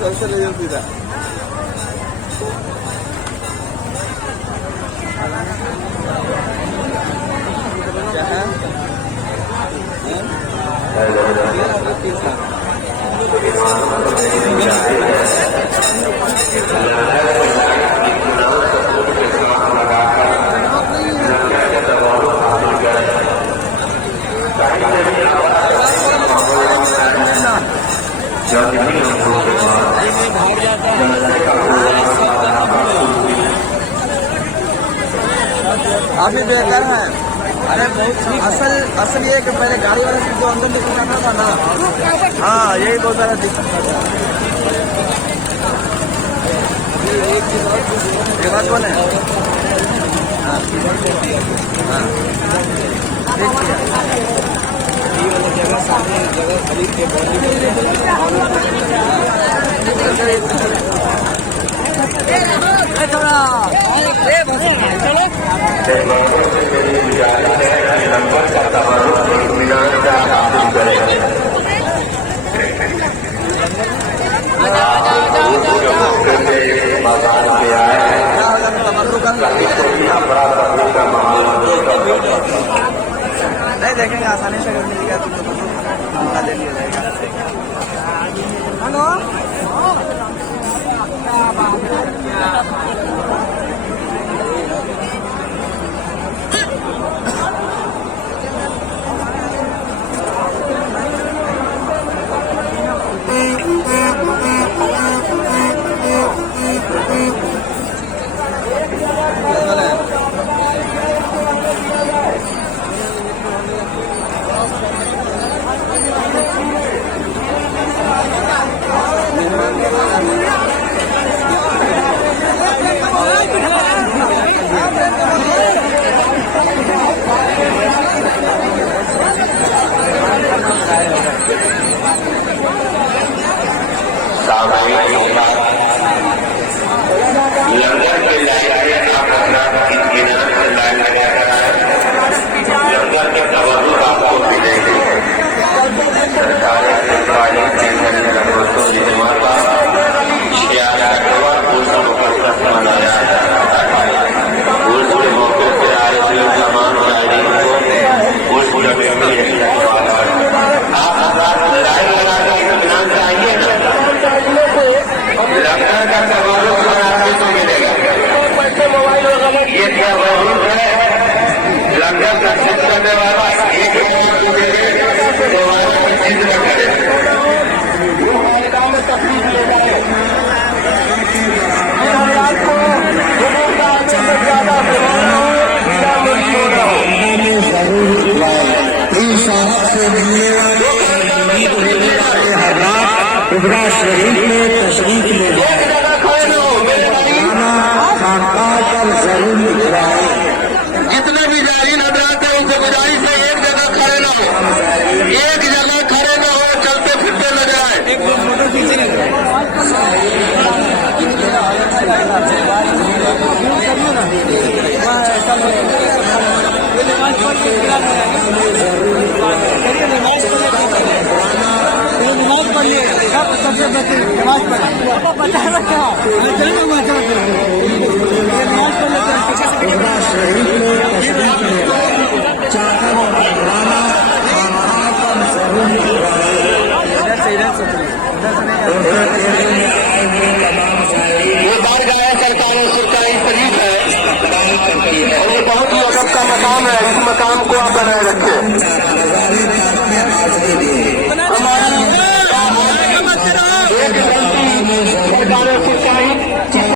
सबसे ले सीधा क्या है काफी बेहतर है। अरे असल ये कि पहले गाड़ी वाले से जो अंदर लेके जाना था ना, हाँ यही बहुत सारा दिक्कत था। ये बात कौन है? हाँ हाँ जगह सामने जगह खरीद के नहीं देखेंगे, आसानी से अगर मिल गया तो मौका ले लिया जाएगा। हेलो लंगर के लाइन में आप अपना इत्मीनान से लाइन लगा रहा है। लंगर के तवज्जो आपको मिलेगी। सरकारी मनाया जा रहा है। उर्स के मौके से आए हुए तमाम शायरीन को उर्स जगह में आप लाइन लगा के इत्मीनान से आइए ना। लंगर का तवज्जो तो मिलेगा। ये क्या वजूद है? लंगर का सिद्ध करने वाला एक सिद्ध न करे, वो मैदान में तकलीफ ले जाए। से मिलने वाले शरीफ में तशरीफ ले जाए, जरूर निकलाए। जितने भी जाहिल हजरात है उनसे गुजारिश है, एक जगह खड़े न हो, एक जगह खड़े न हो, चलते फिरते न जाए। एक दो फोटो खींचे नमाज पढ़िए, सबसे नमाज पढ़िए,